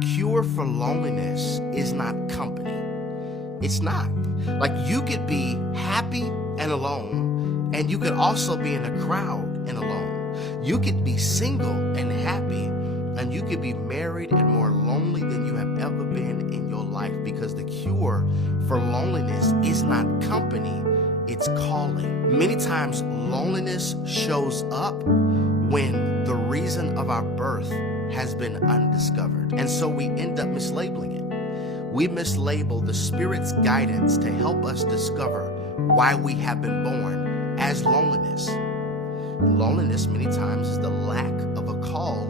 Cure for loneliness is not company. It's not. Like, you could be happy and alone, and you could also be in a crowd and alone. You could be single and happy, and you could be married and more lonely than you have ever been in your life, because the cure for loneliness is not company, it's calling. Many times loneliness shows up when the reason of our birth has been undiscovered. And so we end up mislabeling it. We mislabel the Spirit's guidance to help us discover why we have been born as loneliness. Loneliness many times is the lack of a call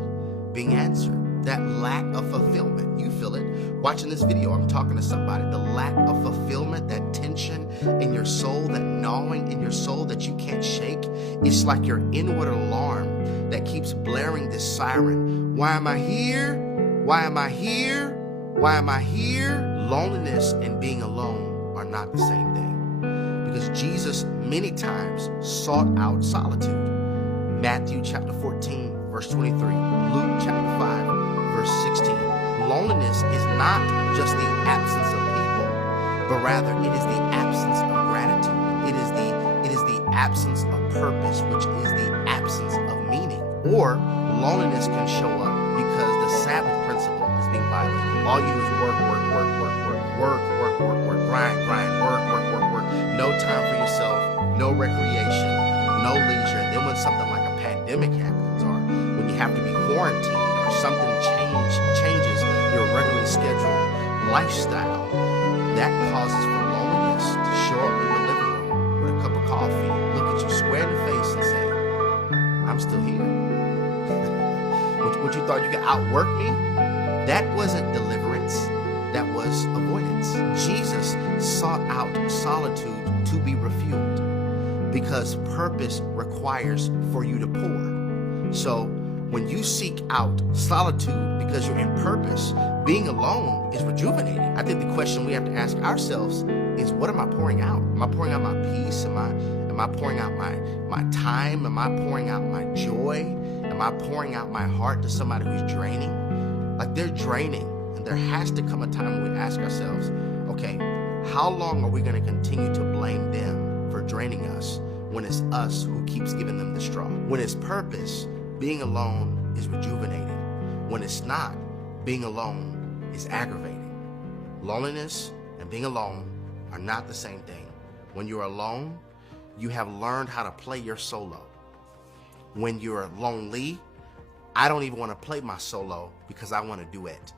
being answered, that lack of fulfillment. You feel it. Watching this video, I'm talking to somebody. The lack of fulfillment, that tension in your soul, that gnawing in your soul that you can't shake. It's like your inward alarm that keeps blaring this siren. Why am I here? Why am I here? Why am I here? Loneliness and being alone are not the same thing, because Jesus many times sought out solitude. Matthew chapter 14, verse 23, Luke chapter 5, verse 16. Loneliness is not just the absence of people, but rather it is the absence of gratitude. It is the absence of purpose, which is the absence of meaning. Or loneliness can show up because the Sabbath principle is being violated. All you do is work, grind. No time for yourself, no recreation, no leisure. Then when something like a pandemic happens, or when you have to be quarantined, or something changes your regularly scheduled lifestyle, that causes for loneliness to show up in the living room with a cup of coffee, look at you square in the face and say, I'm still here. What you thought you could outwork me? That wasn't deliverance, that was avoidance. Jesus sought out solitude to be refueled, because purpose requires for you to pour. So when you seek out solitude because you're in purpose, being alone is rejuvenating. I think the question we have to ask ourselves is, what am I pouring out? Am I pouring out my peace? Am I pouring out my time? Am I pouring out my joy? Am I pouring out my heart to somebody who's draining? Like, they're draining, and there has to come a time when we ask ourselves, okay, how long are we going to continue to blame them for draining us when it's us who keeps giving them the straw? When it's purpose, being alone is rejuvenating. When it's not, being alone is aggravating. Loneliness and being alone are not the same thing. When you're alone, you have learned how to play your solo. When you're lonely, I don't even want to play my solo because I want to duet.